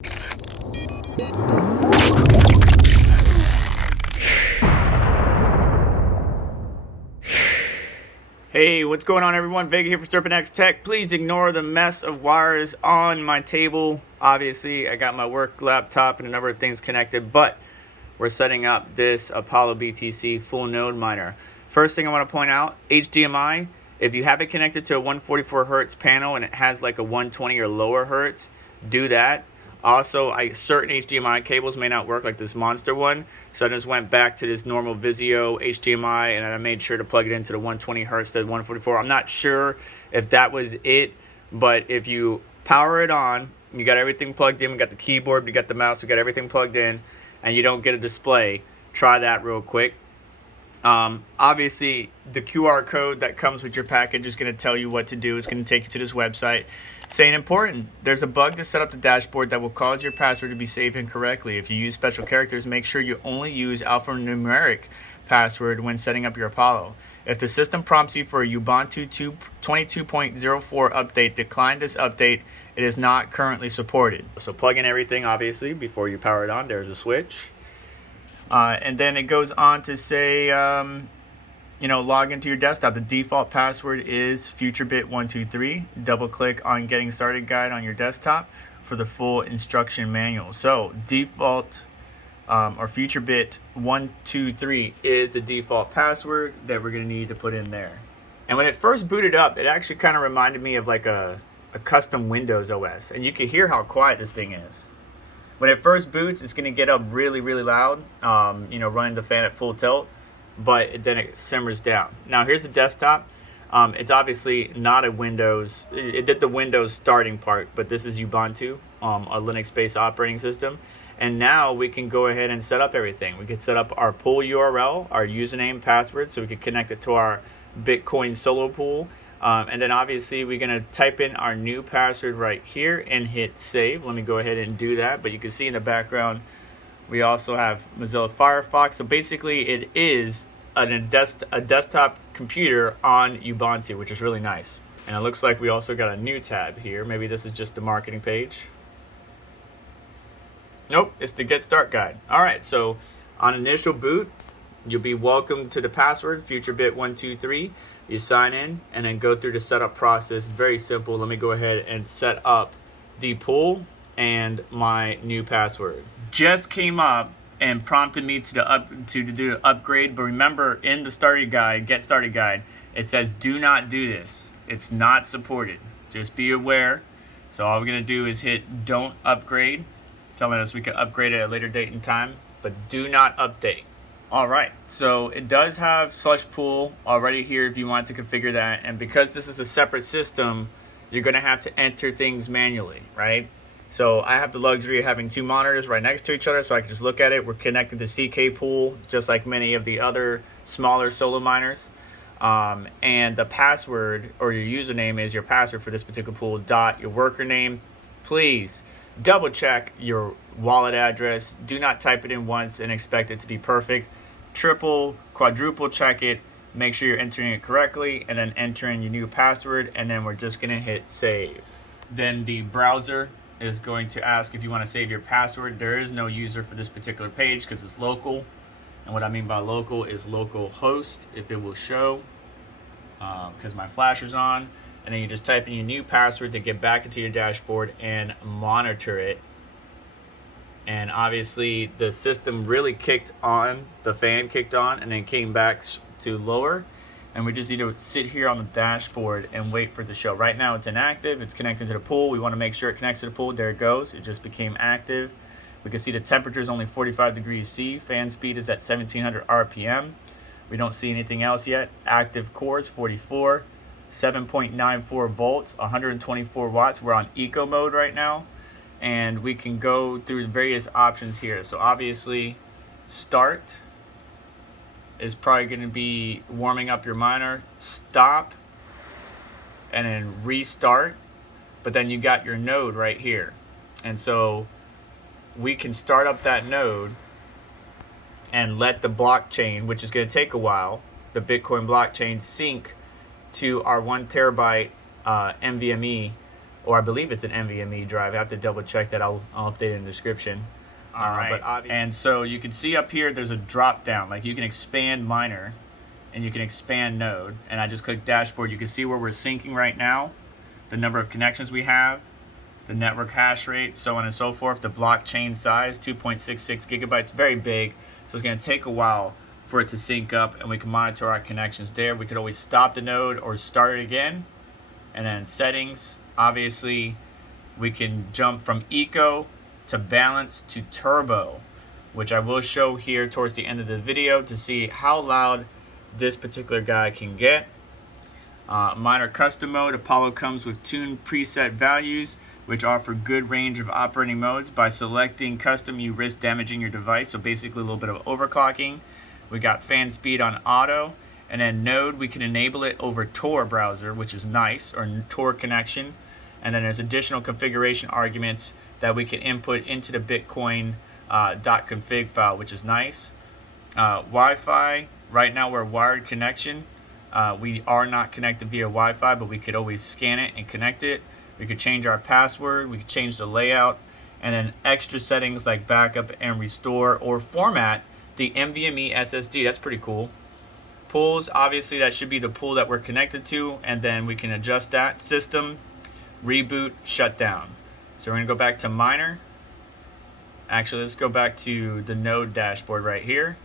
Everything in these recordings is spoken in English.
Hey, what's going on everyone? Vega here for SerpentX Tech. Please ignore the mess of wires on my table. Obviously, I got my work laptop and a number of things connected, but we're setting up this Apollo BTC full node miner. First thing I want to point out, HDMI, if you have it connected to a 144 hertz panel and it has like a 120 or lower hertz, do that. Also, certain HDMI cables may not work, like this monster one, so I just went back to this normal Vizio HDMI and I made sure to plug it into the 120 hertz to 144. I'm not sure if that was it, but if you power it on, you got everything plugged in, we got the keyboard, we got the mouse, we got everything plugged in, and you don't get a display, try that real quick. Obviously, the QR code that comes with your package is going to tell you what to do. It's going to take you to this website. Saying important, there's a bug to set up the dashboard that will cause your password to be saved incorrectly. If you use special characters, make sure you only use alphanumeric password when setting up your Apollo. If the system prompts you for a Ubuntu 22.04 update, decline this update. It is not currently supported. So plug in everything, obviously, before you power it on. There's a switch. And then it goes on to say, log into your desktop. The default password is FutureBit123. Double click on Getting Started Guide on your desktop for the full instruction manual. So default or FutureBit123 is the default password that we're going to need to put in there. And when it first booted up, it actually kind of reminded me of like a custom Windows OS. And you can hear how quiet this thing is. When it first boots, it's going to get up really, really loud, running the fan at full tilt, but then it simmers down. Now, here's the desktop. It's obviously not a Windows. It did the Windows starting part, but this is Ubuntu, a Linux-based operating system. And now we can go ahead and set up everything. We can set up our pool URL, our username, password, so we can connect it to our Bitcoin solo pool. And then obviously we're going to type in our new password right here and hit save. Let me go ahead and do that. But you can see in the background we also have Mozilla Firefox. So basically it is a desktop computer on Ubuntu, which is really nice. And it looks like we also got a new tab here. Maybe this is just the marketing page. Nope, it's the Get Start Guide. All right, so on initial boot, you'll be welcome to the password, FutureBit123. You sign in and then go through the setup process. Very simple. Let me go ahead and set up the pool and my new password. Just came up and prompted me to do an upgrade. But remember, in the Get Started Guide, it says do not do this. It's not supported. Just be aware. So all we're gonna do is hit don't upgrade, telling us we can upgrade at a later date and time, but do not update. Alright, so it does have slush pool already here if you want to configure that, and because this is a separate system, you're going to have to enter things manually, right? So I have the luxury of having two monitors right next to each other so I can just look at it. We're connected to CK pool just like many of the other smaller solo miners. And the password or your username is your password for this particular pool, your worker name. Please double check your wallet address. Do not type it in once and expect it to be perfect. Triple, quadruple check it. Make sure you're entering it correctly and then enter in your new password, and then we're just gonna hit save. Then the browser is going to ask if you want to save your password. There is no user for this particular page because it's local. And what I mean by local is local host, if it will show, because my flash is on. And then you just type in your new password to get back into your dashboard and monitor it. And obviously the system really kicked on, the fan kicked on and then came back to lower. And we just need to sit here on the dashboard and wait for it to show. Right now it's inactive, it's connected to the pool. We want to make sure it connects to the pool. There it goes, it just became active. We can see the temperature is only 45 degrees C. Fan speed is at 1700 RPM. We don't see anything else yet. Active cores, 44. 7.94 volts, 124 watts. We're on eco mode right now, and we can go through various options here. So obviously start is probably going to be warming up your miner, stop, and then restart. But then you got your node right here, and so we can start up that node and let the blockchain, which is going to take a while, the Bitcoin blockchain, sync to our 1 terabyte NVMe or I believe it's an NVMe drive. I have to double check that. I'll update it in the description. All right. And so you can see up here there's a drop down. Like you can expand miner and you can expand node. And I just click dashboard. You can see where we're syncing right now, the number of connections we have, the network hash rate, so on and so forth. The blockchain size, 2.66 gigabytes, very big. So it's going to take a while for it to sync up, and we can monitor our connections there. We could always stop the node or start it again. And then settings, obviously we can jump from eco to balance to turbo, which I will show here towards the end of the video to see how loud this particular guy can get. Miner custom mode, Apollo comes with tuned preset values which offer good range of operating modes. By selecting custom, you risk damaging your device, so basically a little bit of overclocking. We got fan speed on auto, and then node, we can enable it over Tor browser, which is nice, or Tor connection. And then there's additional configuration arguments that we can input into the Bitcoin .config file, which is nice. Wi-Fi, right now we're wired connection. We are not connected via Wi-Fi, but we could always scan it and connect it. We could change our password, we could change the layout, and then extra settings like backup and restore, or format the NVMe SSD. That's pretty cool. Pools, obviously that should be the pool that we're connected to, and then we can adjust that. System, reboot, shutdown. So we're gonna go back to miner. Actually, let's go back to the node dashboard right here.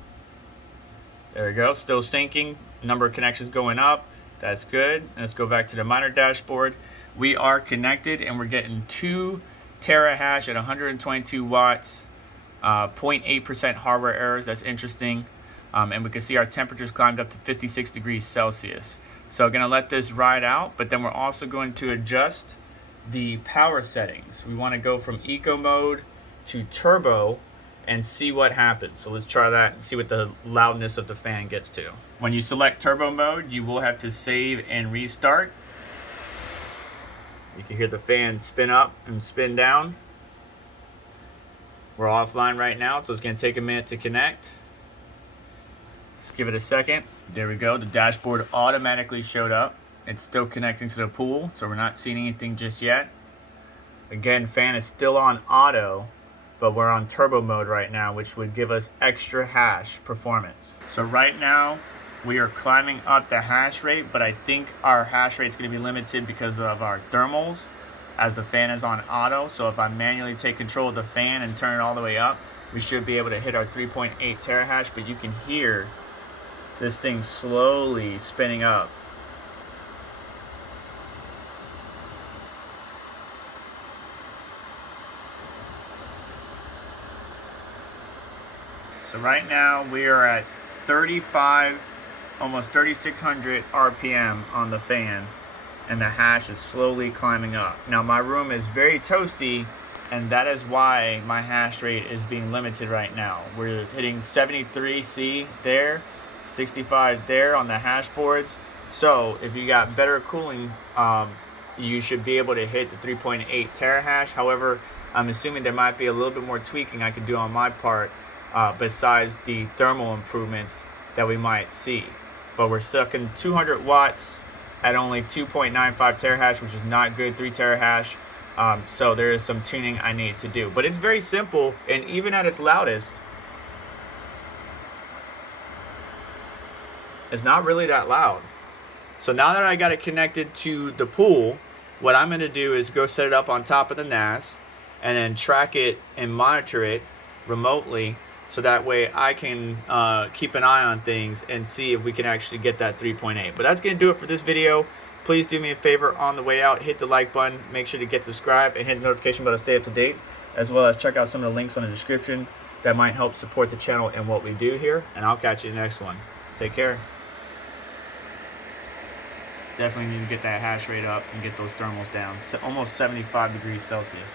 There we go, still syncing, number of connections going up. That's good. Let's go back to the miner dashboard. We are connected and we're getting 2 terahash at 122 watts, 0.8% hardware errors. That's interesting. And we can see our temperatures climbed up to 56 degrees Celsius. So I'm gonna let this ride out, but then we're also going to adjust the power settings. We wanna go from eco mode to turbo and see what happens. So let's try that and see what the loudness of the fan gets to. When you select turbo mode, you will have to save and restart. You can hear the fan spin up and spin down. We're offline right now, so it's gonna take a minute to connect. Let's give it a second. There we go, the dashboard automatically showed up. It's still connecting to the pool, so we're not seeing anything just yet. Again, fan is still on auto, but we're on turbo mode right now, which would give us extra hash performance. So right now, we are climbing up the hash rate, but I think our hash rate is going to be limited because of our thermals, as the fan is on auto. So if I manually take control of the fan and turn it all the way up, we should be able to hit our 3.8 terahash, but you can hear this thing slowly spinning up. So right now we are at 35, almost 3,600 RPM on the fan, and the hash is slowly climbing up. Now my room is very toasty, and that is why my hash rate is being limited right now. We're hitting 73C there, 65 there on the hash boards. So if you got better cooling, you should be able to hit the 3.8 terahash. However, I'm assuming there might be a little bit more tweaking I could do on my part, besides the thermal improvements that we might see. But we're stuck in 200 watts at only 2.95 terahash, which is not good, 3 terahash. So there is some tuning I need to do. But it's very simple, and even at its loudest, it's not really that loud. So now that I got it connected to the pool, what I'm gonna do is go set it up on top of the NAS and then track it and monitor it remotely, so that way I can keep an eye on things and see if we can actually get that 3.8. But that's gonna do it for this video. Please do me a favor on the way out, hit the like button, make sure to get subscribed and hit the notification bell to stay up to date, as well as check out some of the links on the description that might help support the channel and what we do here. And I'll catch you in the next one. Take care. Definitely need to get that hash rate up and get those thermals down. Almost 75 degrees Celsius.